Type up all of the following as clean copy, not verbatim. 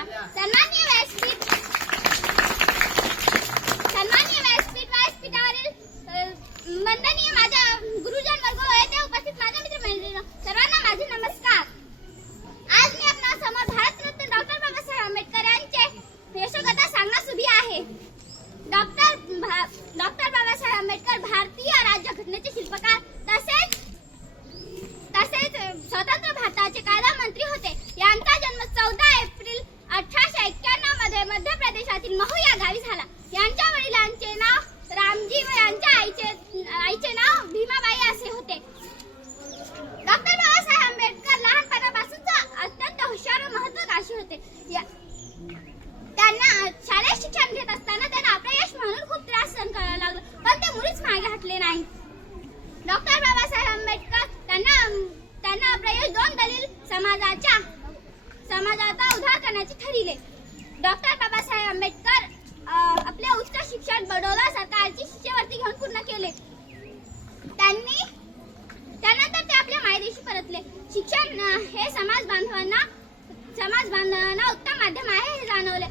करावा। सन्माननीय व्यासपीठ व्यासपीठावरील वंदनीय माझ्या गुरुजन वर्ग येथे उपस्थित माझ्या मित्रमंडळींनो, सर्वांना माझे नमस्कार। आज मी आपल्या समोर भारतरत्न डॉक्टर बाबासाहेब आंबेडकर यांचे यशोगाथा सांगण्यास उभी आहे। डॉक्टर बाबासाहेब आंबेडकर भारतीय राज्यघटनेचे शिल्पकार तसेच स्वतंत्र भारताचे कायदा मंत्री होते। यांचा जन्म 14 एप्रिल 1891 मध्ये मध्य प्रदेशातील महू या गावी झाला। यांच्या वडिलांचे नाव रामजी व यांच्या आईचे नाव भीमाबाई असे होते। डॉक्टर बाबासाहेब आंबेडकर लहानपणापासून अत्यंत हुशार व महत्त्वाकांक्षी होते। त्यांना शालेय शिक्षण घेत असताना त्यांना अपयश म्हणून खूप त्रास सहन करावा लागला, पण ते मुळीच मागे हटले नाही। डॉक्टर बाबासाहेब आंबेडकर त्यांना अपयश दोन दलित समाजाचा उद्धार करण्याचे ठरविले। डॉक्टर बाबासाहेब आंबेडकर आपले उच्च शिक्षण बडोदा सरकारची शिष्यवृत्ती घेऊन पूर्ण केले। त्यानंतर ते आपल्या मायदेशी परतले। शिक्षण हे समाज बांधवांना उत्तम माध्यम आहे हे जाणवले।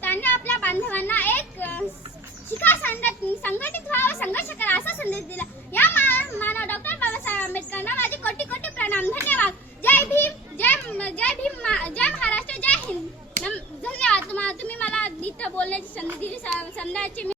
त्यांनी आपल्या बांधवांना एक शिखा संघटित व्हा व संघर्ष करा असा संदेश दिला। या